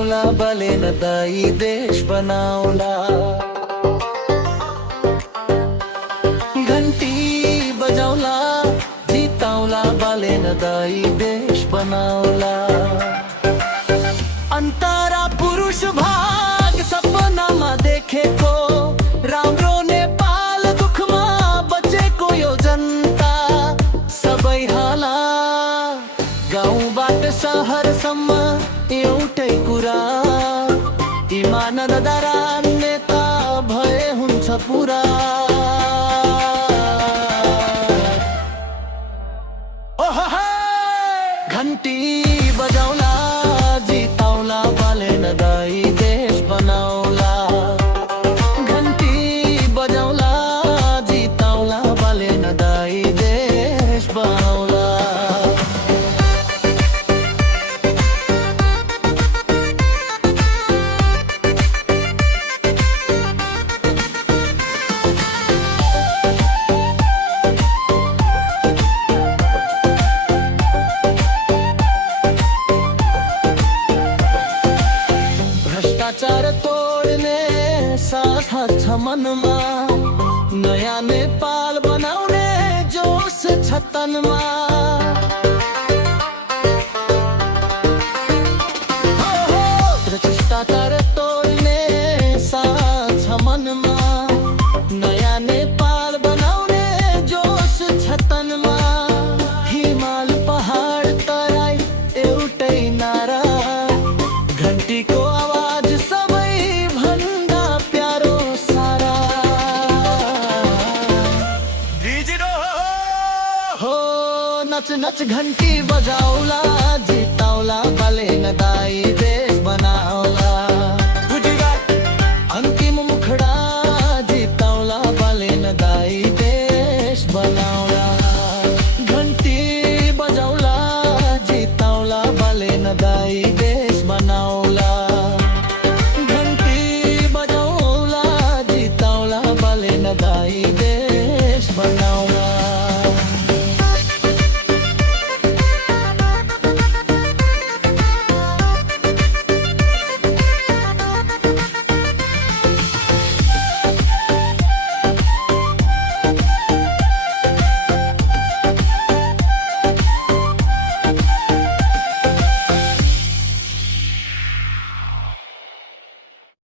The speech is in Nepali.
जितावला बलेन दाई देश बनावला. घंटी बजावला जितावला बलेन दाई देश बनावला. अंतरा पुरुष भाग सपनामा देखे को राम्रो नेपाल दुखमा बचेको यो जनता. सबै हाला गाउँबाट सहरसम्म एउटै कुरा, इमानदार नेता भए हुन्छ पुरा. घन्टी बजाउला जिताउला बलेन दाई देश बनाउला. घन्टी बजाउला जिताउला बलेन दाई देश बनाउला. भ्रष्टाचार तोड्ने साथ छ मनमा, नयाँ नेपाल बनाउने जोस छ तनमा. भ्रष्टाचार तोड्ने साथ छ मनमा, नयाँ नेपाल बनाउने जोस छ तनमा. हिमाल पहाड तराई एउटै नारा, घन्टीको आवाज सबै भन्दा प्यारो सारा. हो नच नच घन्टी बजाउला जिताउला बलेन दाई देश बनाउला. अन्तिम मुखडा जिताउला बलेन दाई देश बनाउला. घन्टी बजाउला जिताउला बलेन दाई देश बनाउला.